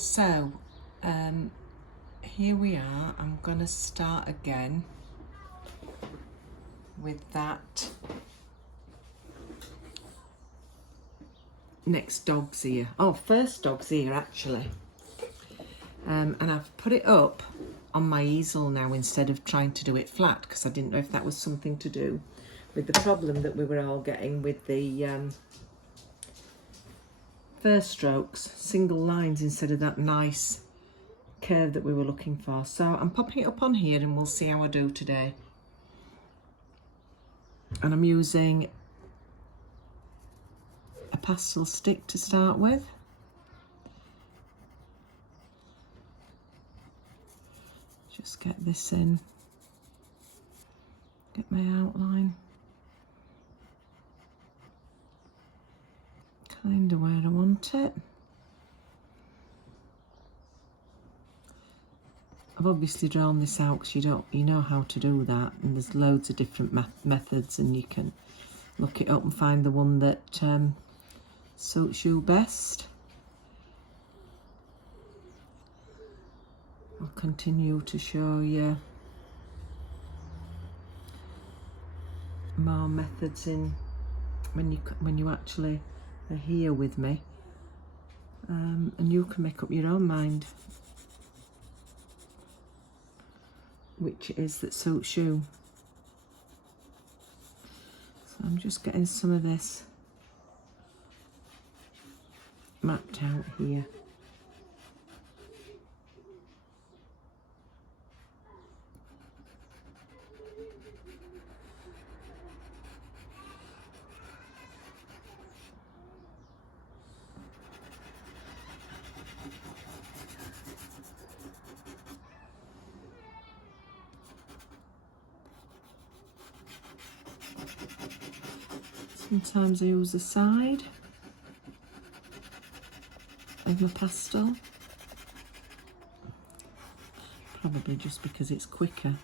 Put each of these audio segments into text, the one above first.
So, here we are. I'm gonna start again with that next dog's ear. Oh, first dog's ear actually. And I've put it up on my easel now instead of trying to do it flat because I didn't know if that was something to do with the problem that we were all getting with the first strokes, single lines instead of that nice curve that we were looking for. So I'm popping it up on here and we'll see how I do today. And I'm using a pastel stick to start with. Just get this in, get my outline kind of where I want it. I've obviously drawn this out because you know how to do that, and there's loads of different methods, and you can look it up and find the one that suits you best. I'll continue to show you more methods in when you actually are here with me, and you can make up your own mind which it is that suits you. So I'm just getting some of this mapped out here. Sometimes I use the side of my pastel, probably just because it's quicker.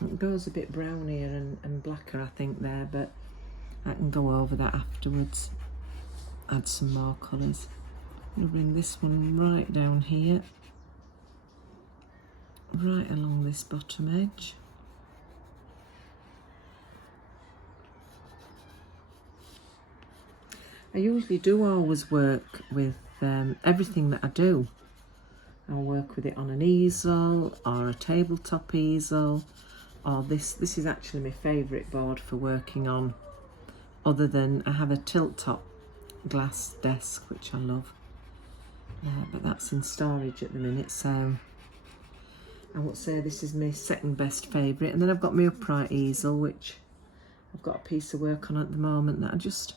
It goes a bit brownier and blacker I think there, but I can go over that afterwards, add some more colours. I'm going to bring this one right down here, right along this bottom edge. I usually do always work with everything that I do. I'll work with it on an easel or a tabletop easel, or this is actually my favourite board for working on, other than I have a tilt top glass desk which I love, but that's in storage at the minute, so I would say this is my second best favourite. And then I've got my upright easel, which I've got a piece of work on at the moment that I just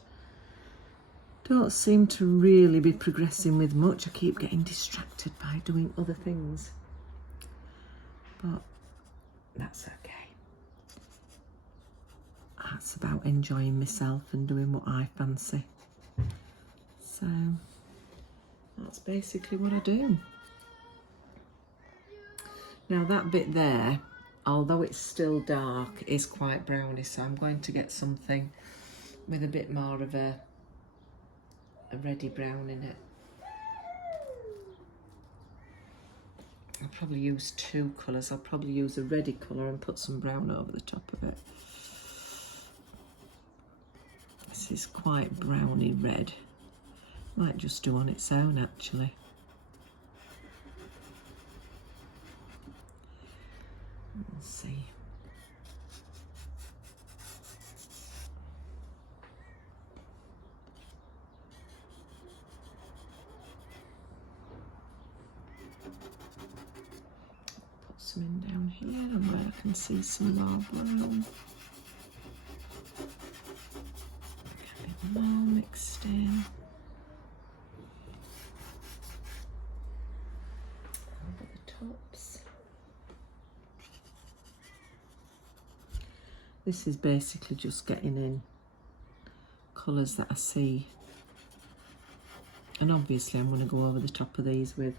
don't seem to really be progressing with much. I keep getting distracted by doing other things, but that's okay. That's about enjoying myself and doing what I fancy. So that's basically what I do. Now that bit there, although it's still dark, is quite browny, so I'm going to get something with a bit more of a reddy brown in it. I'll probably use two colours. I'll probably use a reddy colour and put some brown over the top of it. This is quite browny red. Might just do on its own actually. Let's see. Put some in down here and where I can see some more brown. Get them all mixed in. Over the tops. This is basically just getting in colours that I see, and obviously I'm going to go over the top of these with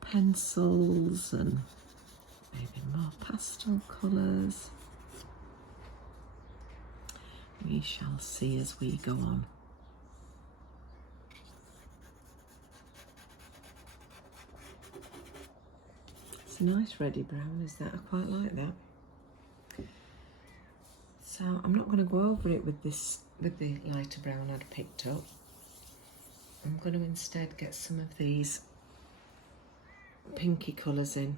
pencils and maybe more pastel colours. We shall see as we go on. It's a nice reddy brown, is that? I quite like that. So I'm not going to go over it with the lighter brown I'd picked up. I'm going to instead get some of these pinky colours in.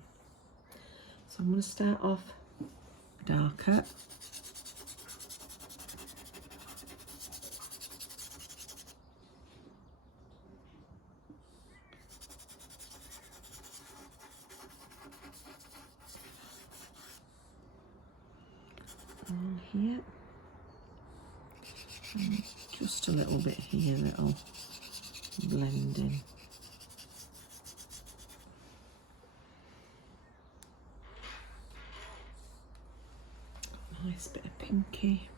So I'm going to start off darker. On here. And just a little bit here that'll blend in. Nice bit of pinky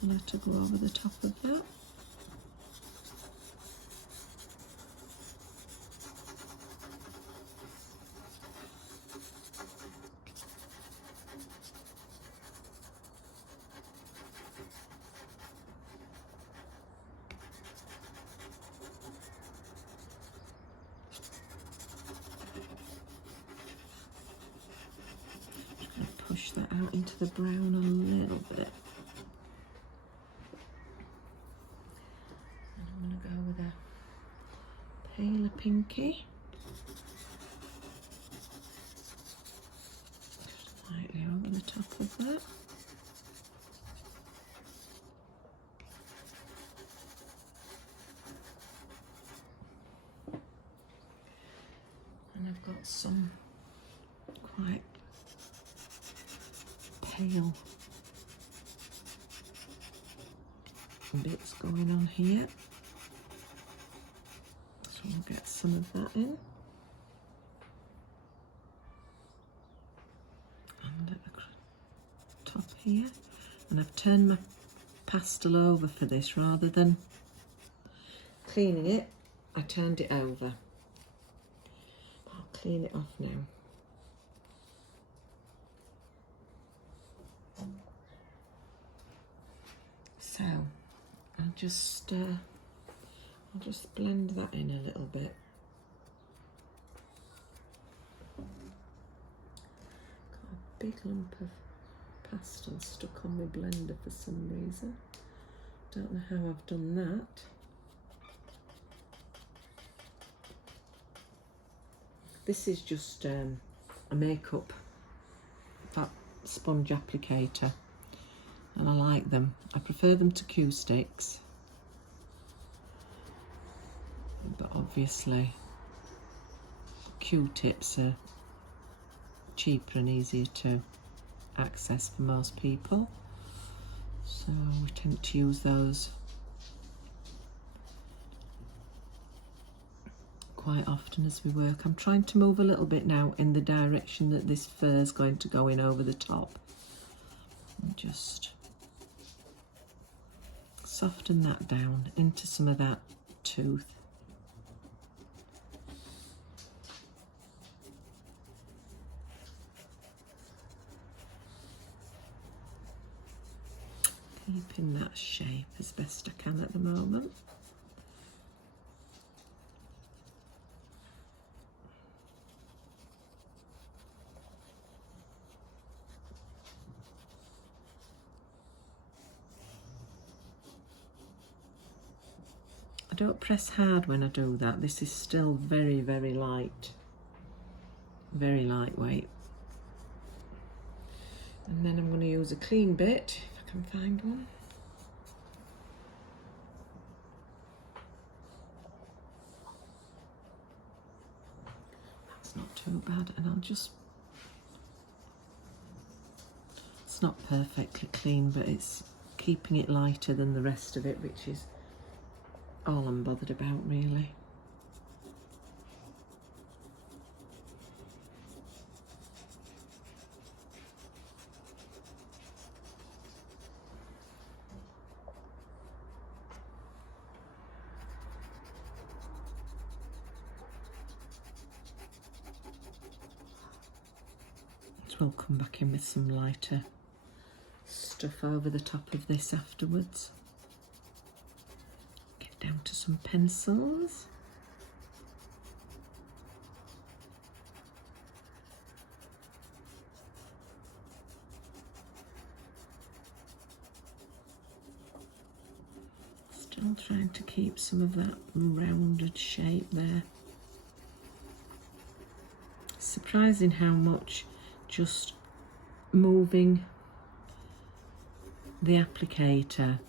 colour to go over the top of that. Push that out into the brown a little bit. And I'm going to go with a paler pinky. Just lightly over the top of that. And I've got some quite pale bits going on here, so we'll get some of that in. And at the top here, and I've turned my pastel over for this rather than cleaning it. I turned it over. I'll clean it off now. So I'll just blend that in a little bit. Got a big lump of pastel stuck on my blender for some reason. Don't know how I've done that. This is just a makeup sponge applicator. And I like them. I prefer them to Q sticks, but obviously Q-tips are cheaper and easier to access for most people, so we tend to use those quite often as we work. I'm trying to move a little bit now in the direction that this fur is going to go in over the top, and just soften that down into some of that tooth. Keeping that shape as best I can at the moment. I don't press hard when I do that. This is still very, very light, very lightweight. And then I'm going to use a clean bit, if I can find one. That's not too bad, and I'll just, it's not perfectly clean, but it's keeping it lighter than the rest of it, which is all I'm bothered about, really. So we'll come back in with some lighter stuff. stuff over the top of this afterwards. Get down to some pencils. Still trying to keep some of that rounded shape there. Surprising how much just moving the applicator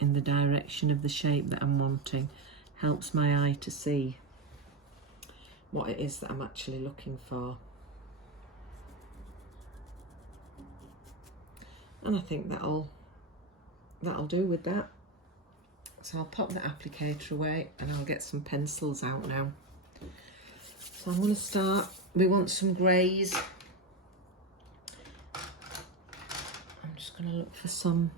in the direction of the shape that I'm wanting helps my eye to see what it is that I'm actually looking for. And I think that'll do with that. So I'll pop the applicator away and I'll get some pencils out now. So I'm going to start, we want some greys. I'm just going to look for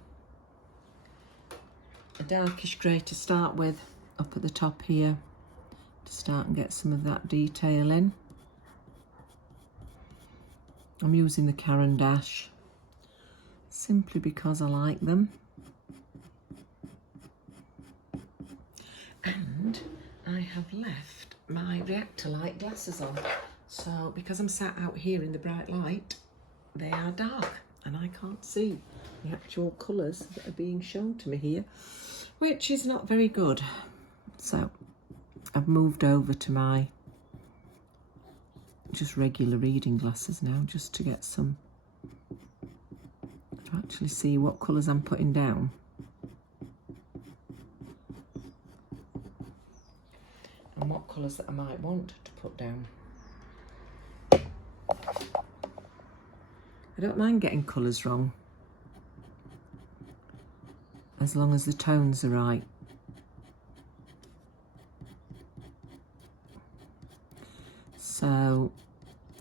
a darkish grey to start with up at the top here, to start and get some of that detail in. I'm using the Caran d'Ache simply because I like them. And I have left my reactor light glasses on. So because I'm sat out here in the bright light, they are dark and I can't see the actual colours that are being shown to me here, which is not very good. So I've moved over to my just regular reading glasses now, just to get to actually see what colours I'm putting down. And what colours that I might want to put down. I don't mind getting colours wrong, as long as the tones are right. So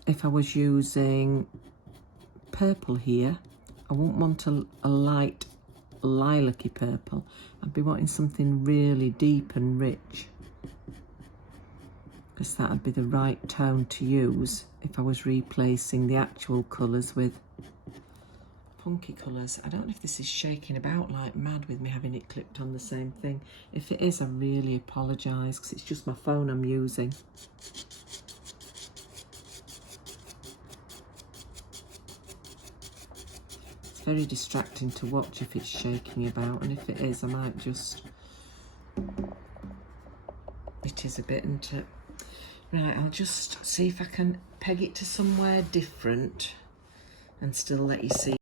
if I was using purple here, I wouldn't want a light lilac-y purple. I'd be wanting something really deep and rich, because that would be the right tone to use if I was replacing the actual colours with punky colours. I don't know if this is shaking about like mad with me having it clipped on the same thing. If it is, I really apologise, because it's just my phone I'm using. It's very distracting to watch if it's shaking about, and if it is, I might just... It is a bit, isn't it? Right, I'll just see if I can peg it to somewhere different and still let you see